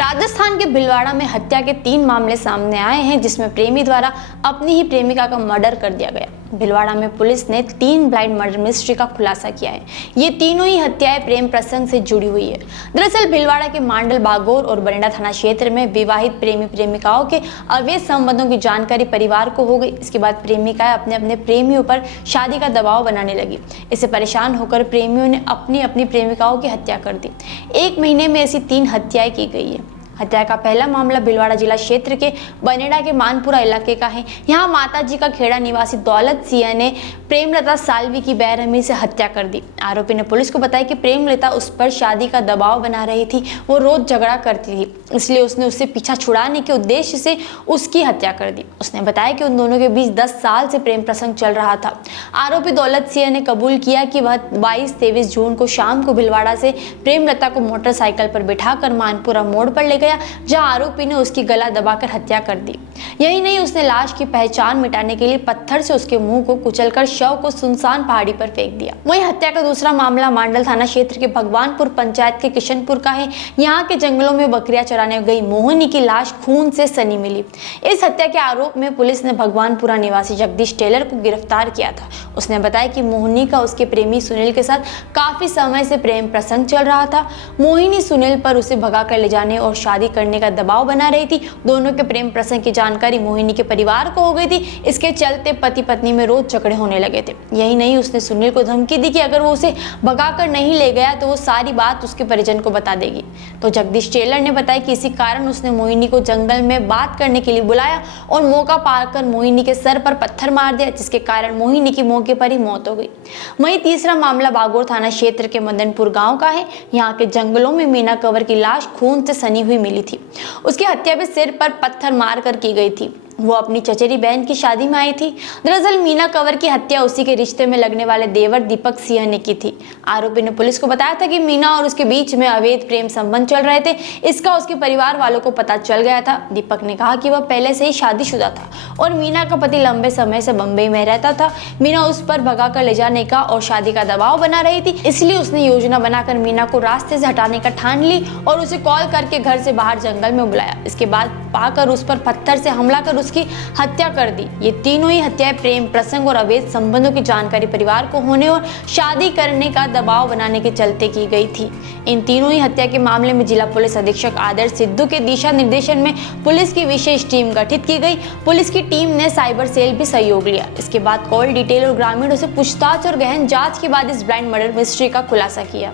राजस्थान के भीलवाड़ा में हत्या के 3 मामले सामने आए हैं, जिसमें प्रेमी द्वारा अपनी ही प्रेमिका का मर्डर कर दिया गया। भीलवाड़ा में पुलिस ने 3 ब्लाइंड मर्डर मिस्ट्री का खुलासा किया है। ये तीनों ही हत्याएं प्रेम प्रसंग से जुड़ी हुई है। दरअसल भीलवाड़ा के मांडल बागोर और बरेंडा थाना क्षेत्र में विवाहित प्रेमी प्रेमिकाओं के अवैध संबंधों की जानकारी परिवार को हो गई। इसके बाद प्रेमिकाएं अपने अपने प्रेमियों पर शादी का दबाव बनाने लगी। इससे परेशान होकर प्रेमियों ने अपनी अपनी प्रेमिकाओं की हत्या कर दी। 1 महीने में ऐसी 3 हत्याएं की गई है। हत्या का पहला मामला भीलवाड़ा जिला क्षेत्र के बनेड़ा के मानपुरा इलाके का है। यहाँ माताजी का खेड़ा निवासी दौलत सिंह ने प्रेमलता सालवी की बेरहमी से हत्या कर दी। आरोपी ने पुलिस को बताया कि प्रेमलता उस पर शादी का दबाव बना रही थी। वो रोज झगड़ा करती थी, इसलिए उसने उससे पीछा छुड़ाने के उद्देश्य से उसकी हत्या कर दी। उसने बताया कि उन दोनों के बीच 10 साल से प्रेम प्रसंग चल रहा था। आरोपी दौलत सिंह ने कबूल किया कि वह 22-23 जून को शाम को भीलवाड़ा से प्रेमलता को मोटरसाइकिल पर बिठाकर मानपुरा मोड़ पर ले गया, जहां आरोपी ने उसकी गला दबाकर हत्या कर दी। यही नहीं, उसने लाश की पहचान मिटाने के लिए पत्थर से उसके मुंह को कुचलकर शव को सुनसान पहाड़ी पर फेंक दिया। वहीं हत्या का दूसरा मामला मांडल थाना क्षेत्र के भगवानपुर पंचायत के किशनपुर का है। यहाँ के जंगलों में बकरियां चराने गई मोहिनी की लाश खून से सनी मिली। इस हत्या के आरोप में पुलिस ने भगवानपुरा निवासी जगदीश टेलर को गिरफ्तार किया था। उसने बताया कि मोहिनी का उसके प्रेमी सुनील के साथ काफी समय से प्रेम प्रसंग चल रहा था। मोहिनी सुनील पर उसे भगाकर ले जाने और शादी करने का दबाव बना रही थी। दोनों के प्रेम प्रसंग की जानकारी मोहिनी के परिवार को हो गई थी। इसके चलते पति पत्नी में रोज झगड़े होने लगे थे। यही नहीं, उसने सुनील को धमकी दी कि अगर वो उसे भगाकर नहीं ले गया तो वो सारी बात उसके परिजन को बता देगी। तो जगदीश टेलर ने बताया कि इसी कारण उसने मोहिनी को जंगल में बात करने के लिए बुलाया और मौका पाकर मोहिनी के सर पर पत्थर मार दिया, जिसके कारण मोहिनी की मौके पर ही मौत हो गई। वहीं तीसरा मामला बागोर थाना क्षेत्र के मदनपुर गाँव का है। यहाँ के जंगलों में मीना कंवर की लाश खून से सनी हुई मिली थी। उसकी हत्या भी सिर पर पत्थर मारकर की गई थी। वो अपनी चचेरी बहन की शादी में आई थी। दरअसल मीना कंवर की हत्या उसी के रिश्ते में लगने वाले देवर दीपक सिंह ने की थी। आरोपी ने पुलिस को बताया था कि मीना और उसके बीच में अवैध प्रेम संबंध चल रहे थे। इसका उसके परिवार वालों को पता चल गया था। दीपक ने कहा कि वह पहले से ही शादीशुदा था और मीना का पति लंबे समय से बम्बई में रहता था। मीना उस पर भगाकर ले जाने का और शादी का दबाव बना रही थी, इसलिए उसने योजना बनाकर मीना को रास्ते से हटाने का ठान ली और उसे कॉल करके घर से बाहर जंगल में बुलाया। इसके बाद पाकर उस पर पत्थर से हमला कर उसकी हत्या कर दी। ये तीनों ही हत्याएं प्रेम प्रसंग और अवैध संबंधों की जानकारी परिवार को होने और शादी करने का दबाव बनाने के चलते की गई थी। इन तीनों ही हत्या के मामले में जिला पुलिस अधीक्षक आदर्श सिद्धू के दिशा निर्देशन में पुलिस की विशेष टीम गठित की गई। पुलिस की टीम ने साइबर सेल भी सहयोग लिया। इसके बाद कॉल डिटेल और ग्रामीणों से पूछताछ और गहन जांच के बाद इस ब्लाइंड मर्डर मिस्ट्री का खुलासा किया।